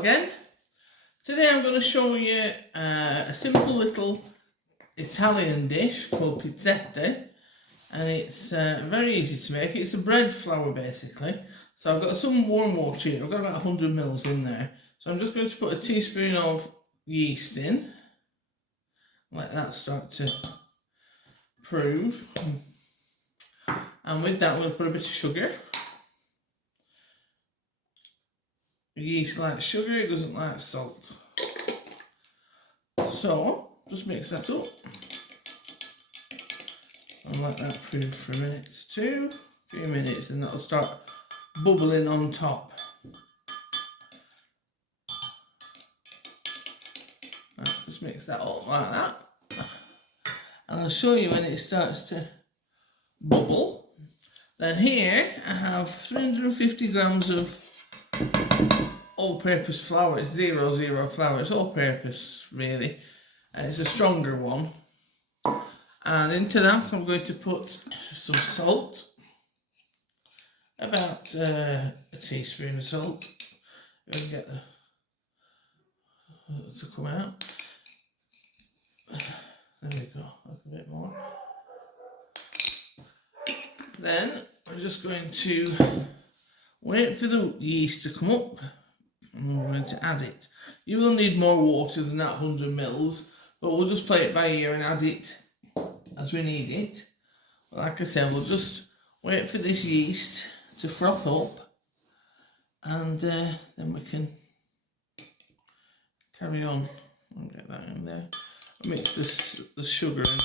again. Today I'm going to show you a simple little Italian dish called pizzette, and it's very easy to make. It's a bread flour basically. So I've got some warm water here. I've got about 100 mils in there. So I'm just going to put a teaspoon of yeast in. Let that start to prove. And with that we'll put a bit of sugar. Yeast likes sugar, it doesn't like salt. So just mix that up and let that prove for a minute or two, a few minutes, and that'll start bubbling on top. Right, just mix that up like that, and I'll show you when it starts to bubble. Then here I have 350 grams of all-purpose flour. It's 00 flour. It's all-purpose really, and it's a stronger one. And into that I'm going to put some salt, about a teaspoon of salt. If I can get the to come out. There we go. That's a bit more. Then I'm just going to wait for the yeast to come up, and we're going to add it. You will need more water than that 100 mils, but we'll just play it by ear and add it as we need it. But like I said, we'll just wait for this yeast to froth up, and then we can carry on. I'll get that in there. I'll mix the sugar in.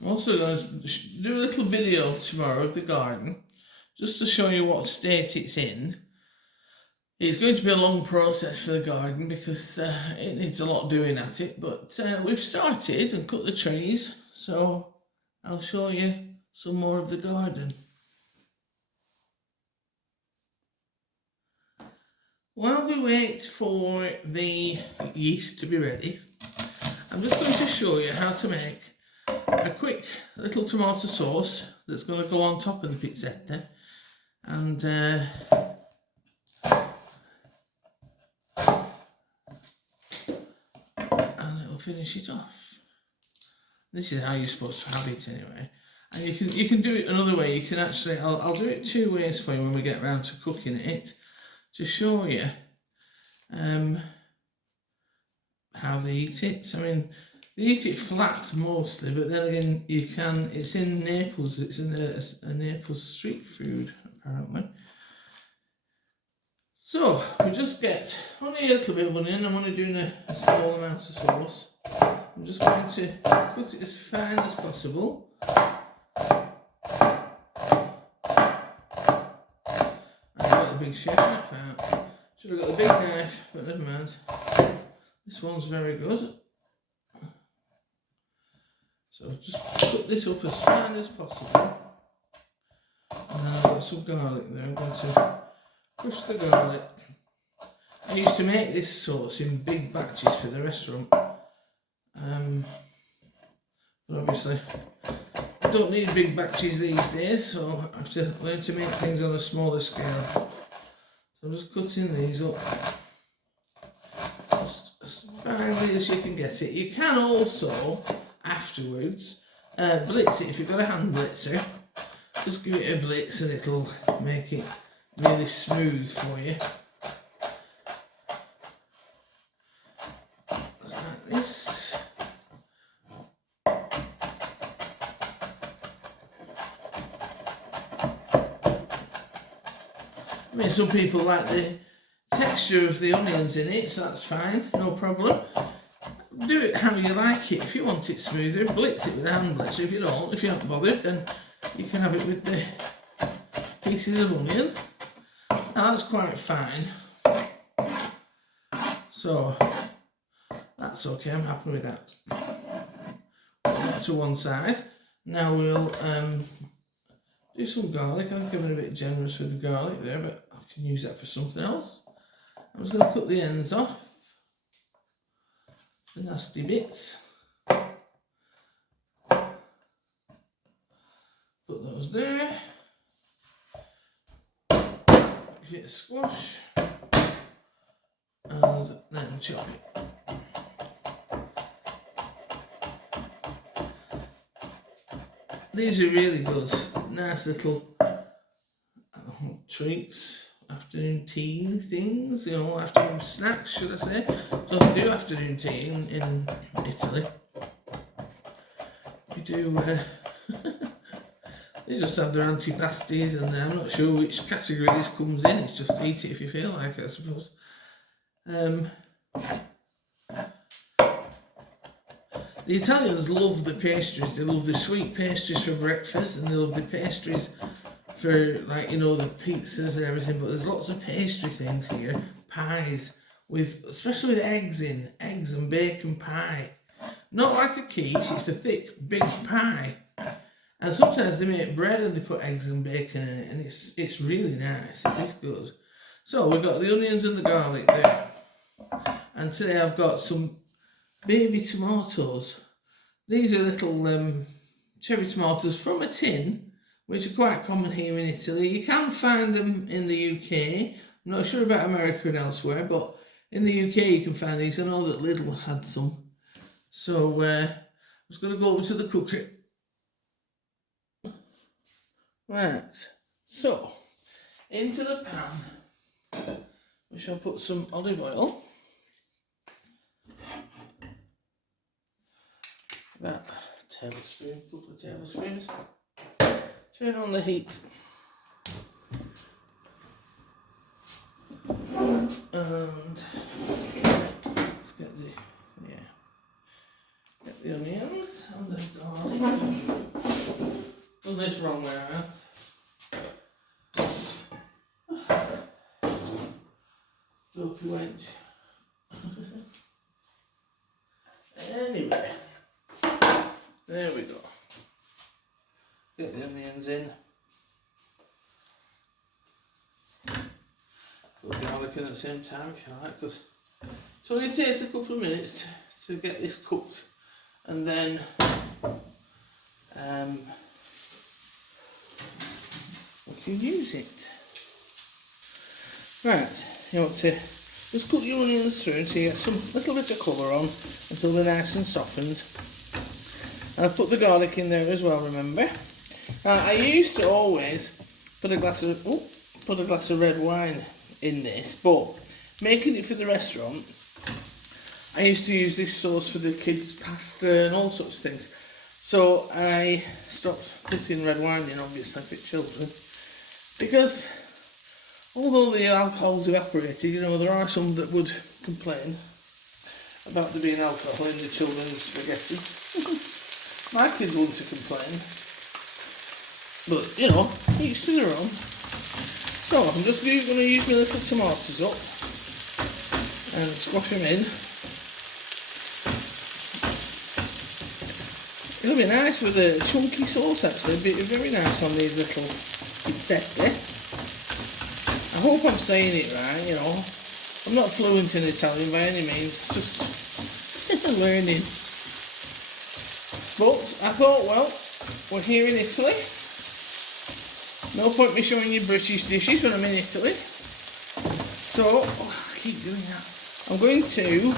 I'm also going to do a little video tomorrow of the garden, just to show you what state it's in. It's going to be a long process for the garden because it needs a lot doing at it, but we've started and cut the trees, so I'll show you some more of the garden. While we wait for the yeast to be ready, I'm just going to show you how to make a quick little tomato sauce that's going to go on top of the pizzette, and it'll finish it off. This is how you're supposed to have it anyway, and you can do it another way. You can actually, I'll do it two ways for you when we get around to cooking it, to show you how they eat it. I mean, they eat it flat mostly, but then again, you can. It's in Naples. It's in a Naples street food apparently. So we just get only a little bit of onion. I'm only doing a small amount of sauce. I'm just going to cut it as fine as possible. I've got the big chef knife out. Should have got the big knife, but never mind. This one's very good. So just cut this up as fine as possible. And then I've got some garlic there. I'm going to crush the garlic. I used to make this sauce in big batches for the restaurant. But obviously I don't need big batches these days, so I have to learn to make things on a smaller scale. So I'm just cutting these up just as finely as you can get it. You can also afterwards blitz it if you've got a hand blitzer. Just give it a blitz and it'll make it really smooth for you. Just like this. I mean, some people like the texture of the onions in it, so that's fine, no problem. Do it how you like it. If you want it smoother, blitz it with a hand blitzer. If you're not bothered, then you can have it with the pieces of onion. Now that's quite fine. So that's okay, I'm happy with that. Put that to one side. Now we'll do some garlic. I think I've been a bit generous with the garlic there, but I can use that for something else. I'm just going to cut the ends off, the nasty bits. Put those there. give it a squash, and then chop it. These are really good, nice little treats, afternoon tea things, you know, afternoon snacks, should I say. So we do afternoon tea in Italy. We do, they just have their antipasties, and I'm not sure which category this comes in. It's just eat it if you feel like it, I suppose. The Italians love the pastries. They love the sweet pastries for breakfast, and they love the pastries for, like, you know, the pizzas and everything. But there's lots of pastry things here, pies, especially with eggs and bacon pie. Not like a quiche, it's a thick, big pie. And sometimes they make bread and they put eggs and bacon in it, and it's really nice. It is good. So we've got the onions and the garlic there. And today I've got some baby tomatoes. These are little cherry tomatoes from a tin, which are quite common here in Italy. You can find them in the UK. I'm not sure about America and elsewhere, but in the UK you can find these. I know that Lidl had some. So I'm just going to go over to the cooker. Right, so into the pan we shall put some olive oil. About a tablespoon, couple of tablespoons. Turn on the heat. And let's get the onions and the garlic. Done this wrong way around. Dopey wench. Anyway. There we go. Get the onions in. Put the garlic in at the same time if you like, because it only takes a couple of minutes to get this cooked, and then we can use it. Right, you want to just cook your onions through until you get some little bit of colour on, until they're nice and softened. And I've put the garlic in there as well, remember. I used to always put a glass of red wine in this, but making it for the restaurant, I used to use this sauce for the kids' pasta and all sorts of things. So I stopped putting red wine in, obviously, for children, because although the alcohol's evaporated, you know, there are some that would complain about there being alcohol in the children's spaghetti. My kids wouldn't complain, but you know, each to their own. So I'm just going to use my little tomatoes up and squash them in. It'll be nice with a chunky sauce, actually. It'll be very nice on these little pizzette. I hope I'm saying it right, you know. I'm not fluent in Italian by any means, just learning. But I thought, well, we're here in Italy. No point me showing you British dishes when I'm in Italy. So, I keep doing that. I'm going to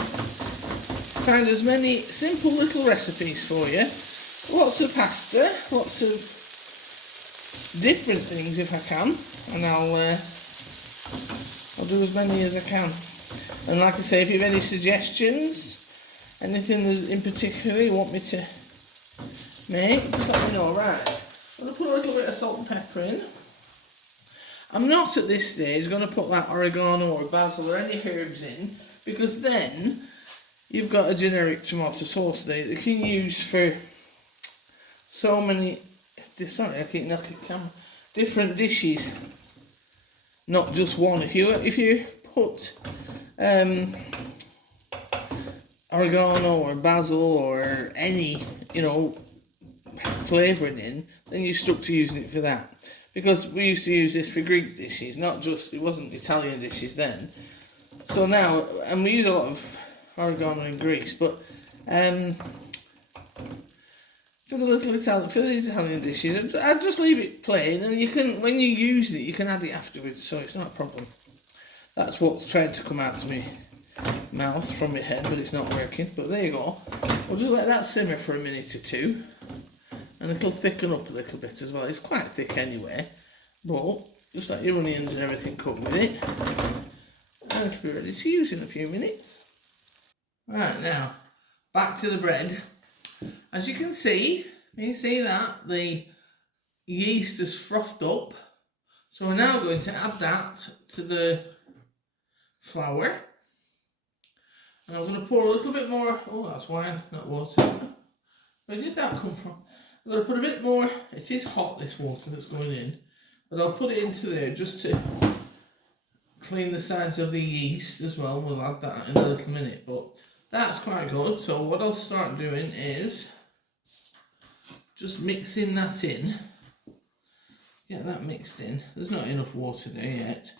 find as many simple little recipes for you. Lots of pasta, lots of different things if I can. And I'll do as many as I can. And like I say, if you have any suggestions, anything in particular you want me to make, just let me know. Right, I'm going to put a little bit of salt and pepper in. I'm not at this stage going to put like oregano or basil or any herbs in, because then you've got a generic tomato sauce there that you can use for so many, sorry I keep knocking the camera, different dishes, not just one. If you put oregano or basil or any, you know, flavouring in, then you're stuck to using it for that. Because we used to use this for Greek dishes, not just, it wasn't Italian dishes then. So now, and we use a lot of oregano in Greece, but for the Italian dishes, I'd just leave it plain, and you can, when you're using it, you can add it afterwards, so it's not a problem. That's what's trying to come out of me mouth from my head, but it's not working. But there you go. We'll just let that simmer for a minute or two, and it'll thicken up a little bit as well. It's quite thick anyway, but just let your onions and everything cook with it, and it'll be ready to use in a few minutes. Right, now back to the bread. As you can see that the yeast is frothed up, so we're now going to add that to the flour. And I'm going to pour a little bit more. Oh, that's wine, not water. Where did that come from? I'm going to put a bit more. It is hot, this water that's going in, but I'll put it into there just to clean the sides of the yeast as well. We'll add that in a little minute, but that's quite good. So what I'll start doing is just mixing that in. Get that mixed in. There's not enough water there yet.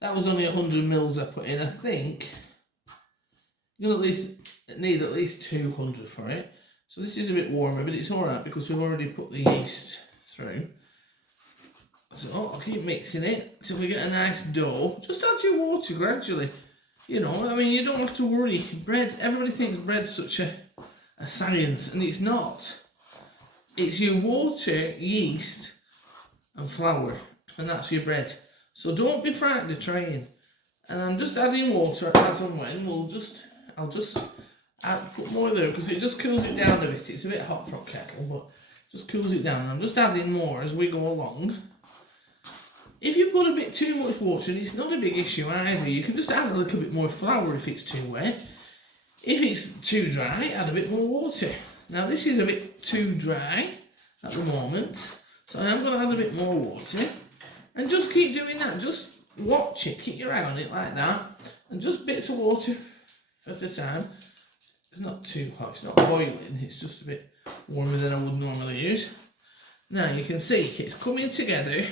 That was only 100 mils I put in. I think you'll need at least 200 for it. So this is a bit warmer, but it's alright because we've already put the yeast through. So I'll keep mixing it till we get a nice dough. Just add your water gradually. You know, I mean, you don't have to worry. Bread, everybody thinks bread's such a science, and it's not. It's your water, yeast, and flour, and that's your bread. So don't be frightened of trying. And I'm just adding water as and when. I'll just put more there because it just cools it down a bit. It's a bit hot for a kettle, but just cools it down. And I'm just adding more as we go along. If you put a bit too much water in, it's not a big issue either. You can just add a little bit more flour if it's too wet. If it's too dry, add a bit more water. Now this is a bit too dry at the moment, so I'm going to add a bit more water. And just keep doing that. Just watch it, keep your eye on it like that. And just bits of water at a time. It's not too hot, it's not boiling, it's just a bit warmer than I would normally use. Now you can see it's coming together,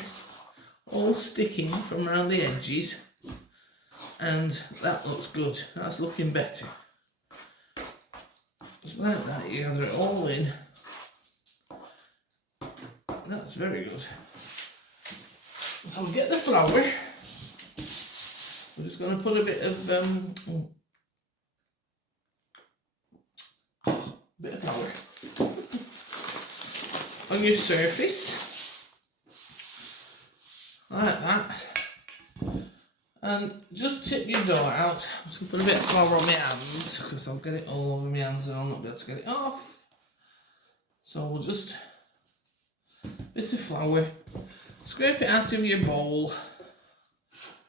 all sticking from around the edges, and that looks good. That's looking better. Just like that, you gather it all in. That's very good. So we'll get the flour. We're just going to put a bit of flour on your surface, like that, and just tip your dough out. I'm just going to put a bit of flour on my hands because I'll get it all over my hands and I'll not be able to get it off. So we'll just bit of flour, scrape it out of your bowl,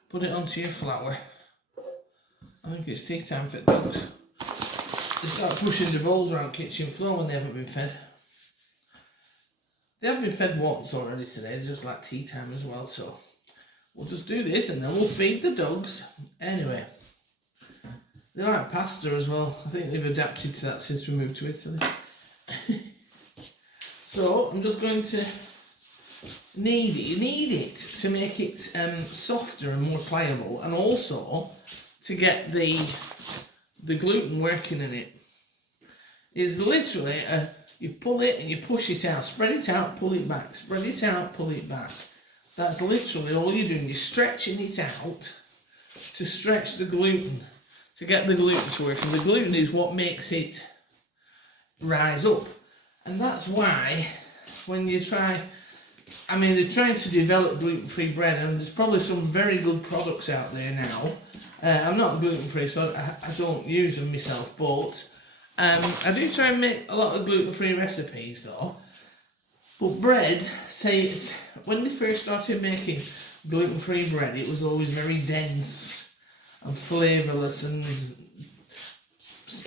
put it onto your flour. I think it's tea time for the dogs. They start pushing the bowls around kitchen floor when they haven't been fed. They haven't been fed once already today, they're just like tea time as well, so we'll just do this and then we'll feed the dogs. Anyway, they like pasta as well. I think they've adapted to that since we moved to Italy. So I'm just going to knead it. You knead it to make it softer and more pliable, and also to get the gluten working in it. It's literally you pull it and you push it out, spread it out, pull it back, spread it out, pull it back. That's literally all you're doing. You're stretching it out to stretch the gluten, to get the gluten to work. And the gluten is what makes it rise up. And that's why when you try, I mean, they're trying to develop gluten-free bread, and there's probably some very good products out there now. I'm not gluten-free, so I don't use them myself, but I do try and make a lot of gluten-free recipes though. But bread, say, when they first started making gluten-free bread, it was always very dense and flavourless, and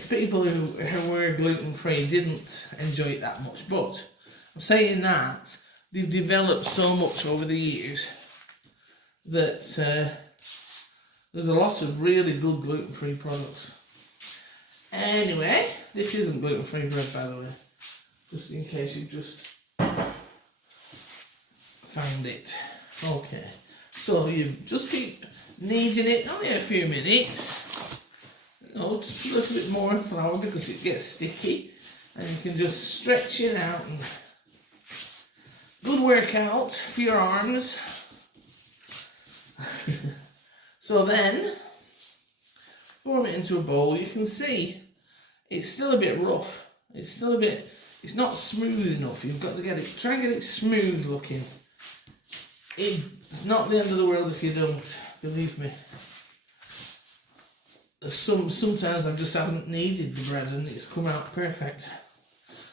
people who were gluten-free didn't enjoy it that much. But I'm saying that they've developed so much over the years that there's a lot of really good gluten-free products. Anyway, this isn't gluten-free bread, by the way, just in case you just found it. Okay, so you just keep kneading it, only a few minutes. No, just put a little bit more flour because it gets sticky. And you can just stretch it out. And good workout for your arms. So then, form it into a bowl. You can see it's still a bit rough. It's not smooth enough. You've got to try and get it smooth looking. It's not the end of the world if you don't, believe me. Sometimes I just haven't kneaded the bread and it's come out perfect.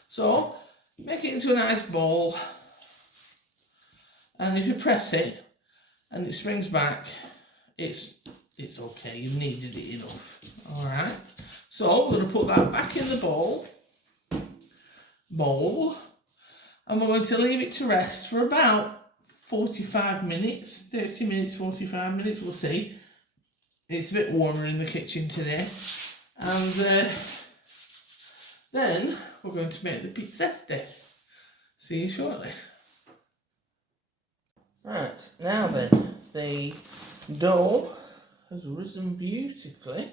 So, make it into a nice bowl. And if you press it and it springs back, it's okay, you've kneaded it enough. Alright, so we're going to put that back in the bowl, and we're going to leave it to rest for about 45 minutes, 30 minutes, 45 minutes, we'll see. It's a bit warmer in the kitchen today. And then we're going to make the pizzette. See you shortly. Right, now then, the dough has risen beautifully.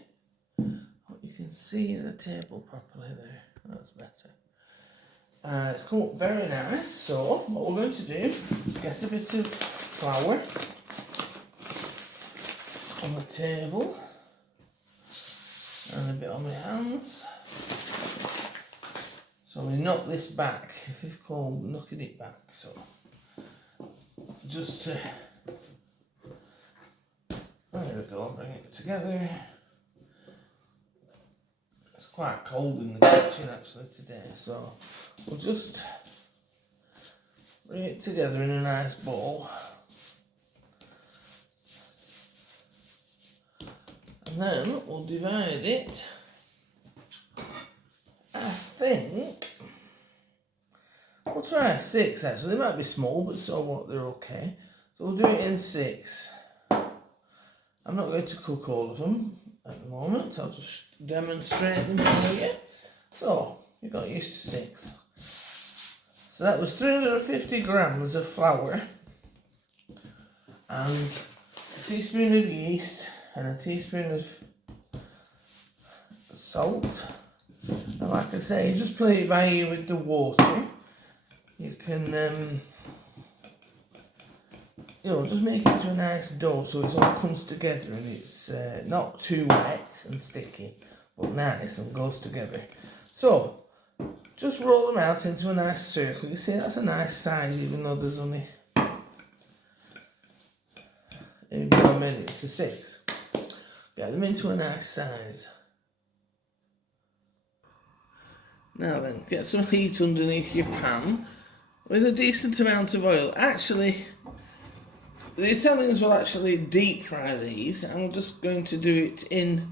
You can see the table properly there. That's better. It's come up very nice. So what we're going to do is get a bit of flour on the table and a bit on my hands. So we knock this back. This is called knocking it back. So just to, there we go, bring it together. It's quite cold in the kitchen actually today, so we'll just bring it together in a nice ball. And then we'll divide it. I think we'll try 6 actually. They might be small, but so what, they're okay. So we'll do it in 6. I'm not going to cook all of them at the moment. I'll just demonstrate them for you. So you got used to 6. So that was 350 grams of flour and a teaspoon of yeast and a teaspoon of salt. And like I say, just play it by ear with the water. You can, just make it to a nice dough so it all comes together and it's not too wet and sticky, but nice and goes together. So, just roll them out into a nice circle. You see, that's a nice size, even though there's only, even though I made it to 6. Get them into a nice size. Now then, get some heat underneath your pan with a decent amount of oil. Actually, the Italians will actually deep fry these. I'm just going to do it in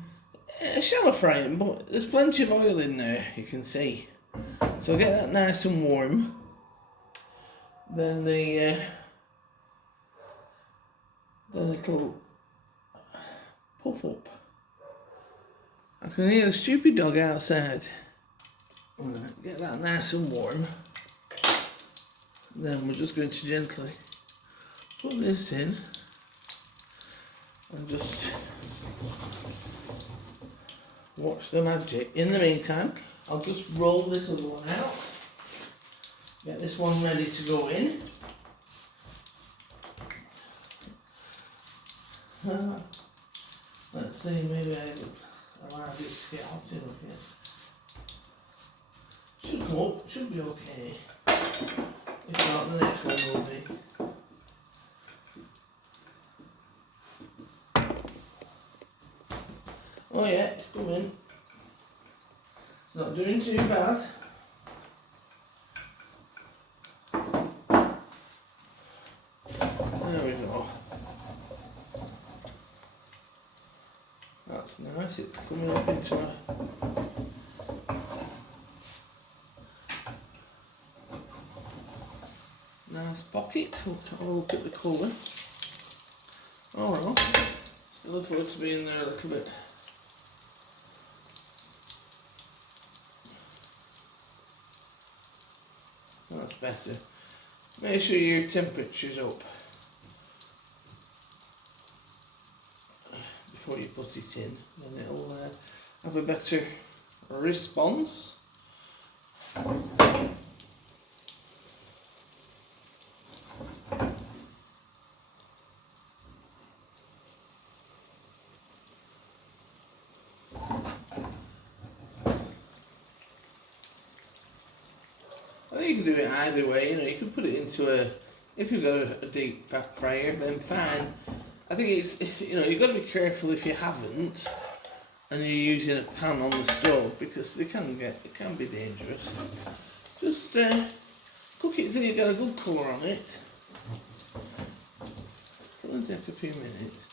shallow frying, but there's plenty of oil in there, you can see. So get that nice and warm. Then the little puff up. I can hear the stupid dog outside. Get that nice and warm. Then we're just going to gently put this in and just watch the magic. In the meantime, I'll just roll this other one out. Get this one ready to go in. Let's see, maybe I allowed it to get hot enough yet. Should come up, should be okay. If not, the next one will be. Oh yeah, it's coming. It's not doing too bad. There we go. That's nice, it's coming up into a nice pocket. We'll have a look at the colour. Alright, still look for it to be in there a little bit. That's better. Make sure your temperature's up before you put it in, then it'll have a better response. I think you can do it either way, you know, you can put it into if you've got a deep fat fryer, then fine. I think it's, you know, you've got to be careful if you haven't, and you're using a pan on the stove, because it can be dangerous. Just cook it until you get a good colour on it. It'll take a few minutes.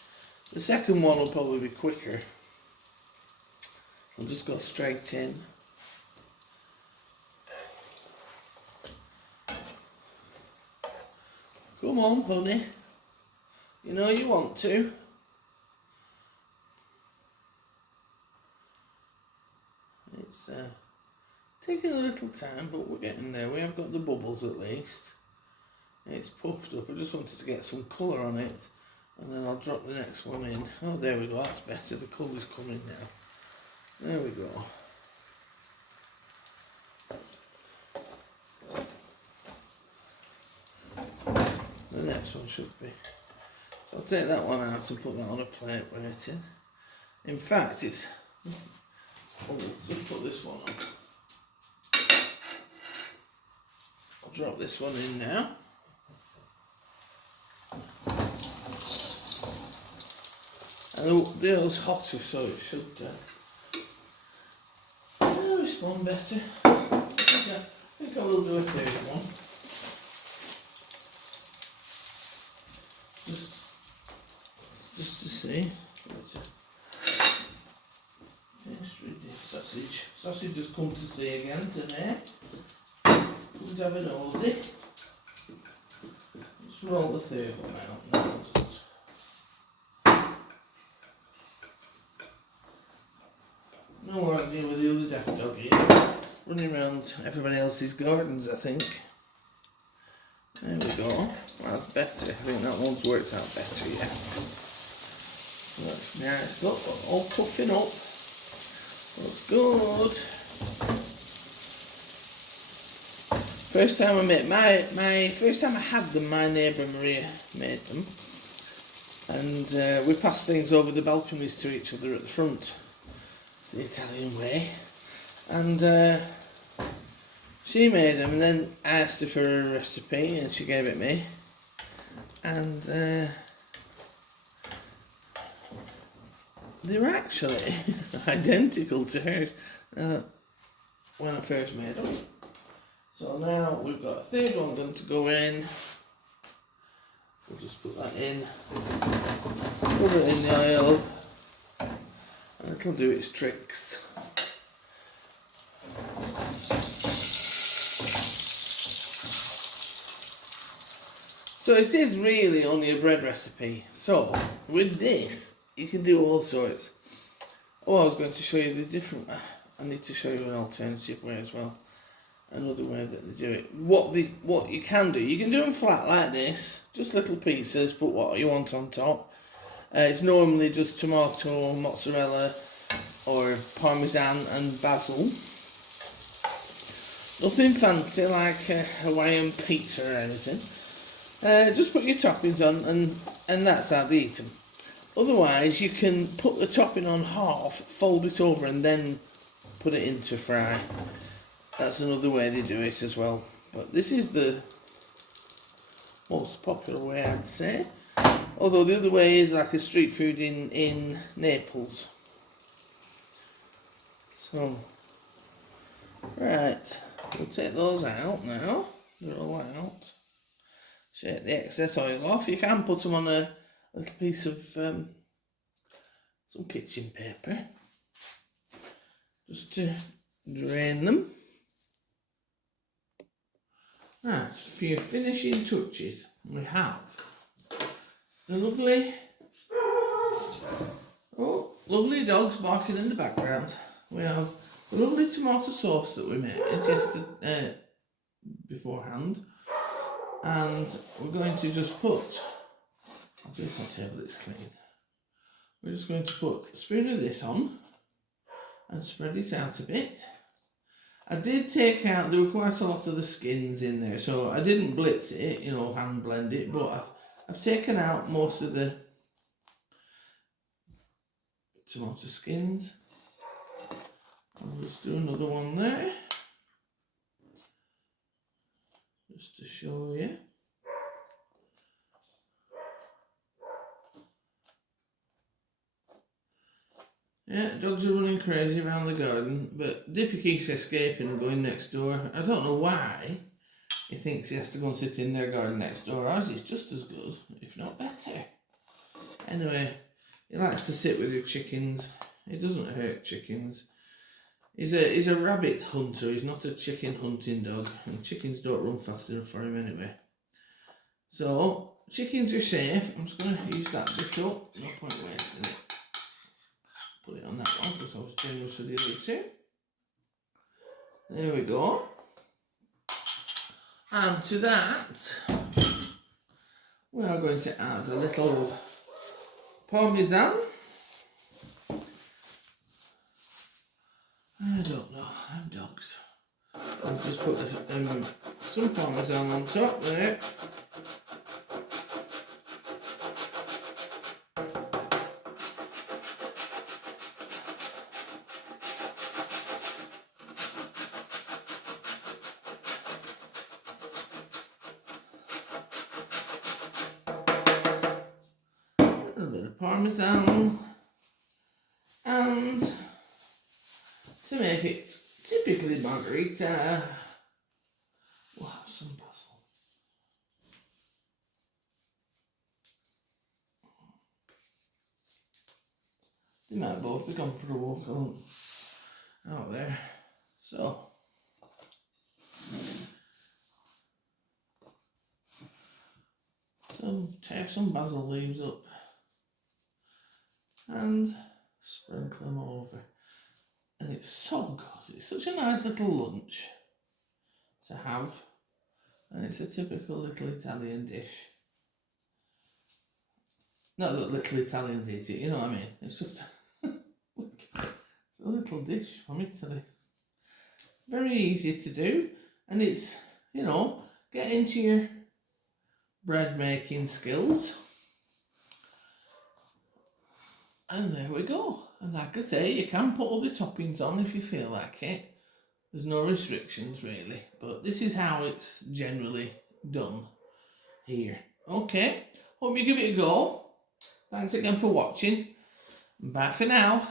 The second one will probably be quicker. I'll just go straight in. Come on, honey. You know you want to. It's taking a little time, but we're getting there. We have got the bubbles at least. It's puffed up. I just wanted to get some colour on it, and then I'll drop the next one in. Oh, there we go. That's better. The colour's coming now. There we go. The next one should be. So I'll take that one out and put that on a plate waiting. In fact, it's. Oh, just put this one on. I'll drop this one in now. And the oil's hotter, so it should respond better. I think I will do a third one. Just to see. So pastry dip sausage. Sausage has come to see again today. We'll have a nosy. Just roll the third one out now. Know what I do with the other daft dog is running around everybody else's gardens, I think. There we go. That's better. I think that one's worked out better, yeah. That's nice. Look, all puffing up. That's good. First time I made my first time I had them, my neighbour Maria made them, and we passed things over the balconies to each other at the front. It's the Italian way, and she made them, and then I asked her for a recipe, and she gave it me, and they were actually identical to hers when I first made them. So now we've got a third one going to go in. We'll just put that in, put it in the oil, and it'll do its tricks. So it is really only a bread recipe. So with this, you can do all sorts. Oh, I was going to show you the different. I need to show you an alternative way as well. Another way that they do it. What you can do them flat like this, just little pieces. Put what you want on top. It's normally just tomato, mozzarella, or parmesan and basil. Nothing fancy like Hawaiian pizza or anything. Just put your toppings on, and that's how they eat them. Otherwise, you can put the topping on half, fold it over, and then put it into fry. That's another way they do it as well. But this is the most popular way, I'd say. Although the other way is like a street food in Naples. So, right, we'll take those out now. They're all out. Shake the excess oil off. You can put them on a little piece of some kitchen paper, just to drain them. Right, for your finishing touches, we have the lovely dogs barking in the background. We have the lovely tomato sauce that we made yesterday beforehand, and we're going to just put. I'll do it on table, it's clean. We're just going to put a spoon of this on and spread it out a bit. I did take out, there were quite a lot of the skins in there, so I didn't blitz it, you know, hand blend it, but I've taken out most of the tomato skins. I'll just do another one there, just to show you. Yeah, dogs are running crazy around the garden, but Dippy keeps escaping and going next door. I don't know why he thinks he has to go and sit in their garden next door. Ours is just as good, if not better. Anyway, he likes to sit with your chickens. He doesn't hurt chickens. He's a rabbit hunter, he's not a chicken hunting dog, and chickens don't run fast enough for him anyway. So, chickens are safe. I'm just going to use that bit up, no point wasting it. Put it on that one because I was generous with the other two. There we go. And to that, we are going to add a little parmesan. I don't know, I'm dogs. I'll just put some parmesan on top there. A little bit of parmesan, and to make it typically margherita, we'll have some basil. They might both have gone for a walk out there. So, tear some basil leaves up and sprinkle them over. And it's so good. It's such a nice little lunch to have. And it's a typical little Italian dish. Not that little Italians eat it, you know what I mean? It's just it's a little dish from Italy. Very easy to do. And it's, you know, get into your bread making skills. And there we go. And like I say, you can put all the toppings on if you feel like it. There's no restrictions really, but this is how it's generally done here. Okay, hope you give it a go. Thanks again for watching. Bye for now.